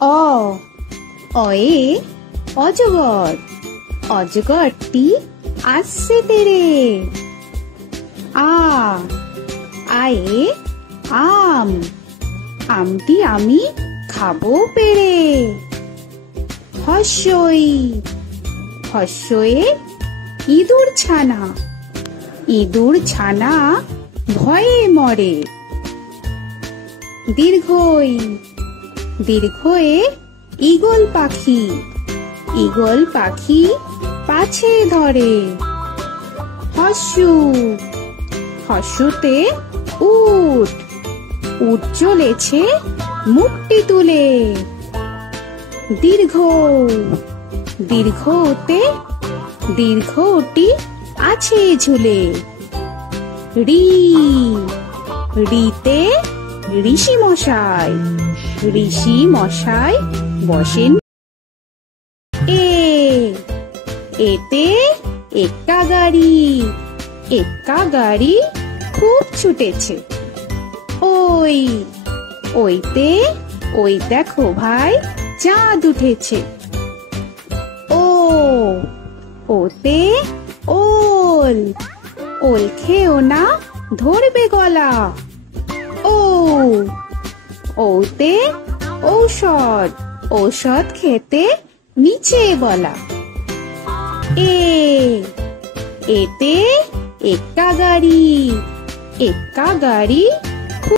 অ অয়ে অজগর, অজগরটি আসছে তেরে। আ আয়ে আম, আমটি আমি খাবো পেরে। হস্যই হস্যয়ে ইঁদুর ছানা, ইঁদুর ছানা ভয়ে মরে। দীর্ঘই দীর্ঘয়ে ঈগল পাখি, ঈগল পাখি পাছে ধরে। হস্যু হস্যুতে উট, উট চলেছে মুখটি তুলে। দীর্ঘ দীর্ঘতে দীর্ঘটি আছে ঝুলে। ঋ ঋতে ঋষি মশাই, ঋষি মশাই বসেন। এ এতে এক্কা গাড়ি, এক্কা গাড়ি খুব ছুটেছে। ওই ওইতে ওই দেখো ভাই চাঁদ উঠেছে। ও ওতে ওল, ওল খেও না ধরবে গলা। ও ওতে ঔষধ, ঔষধ খেতে নিচে গলা। এ এতে এক্কা গাড়ি, এক্কা গাড়ি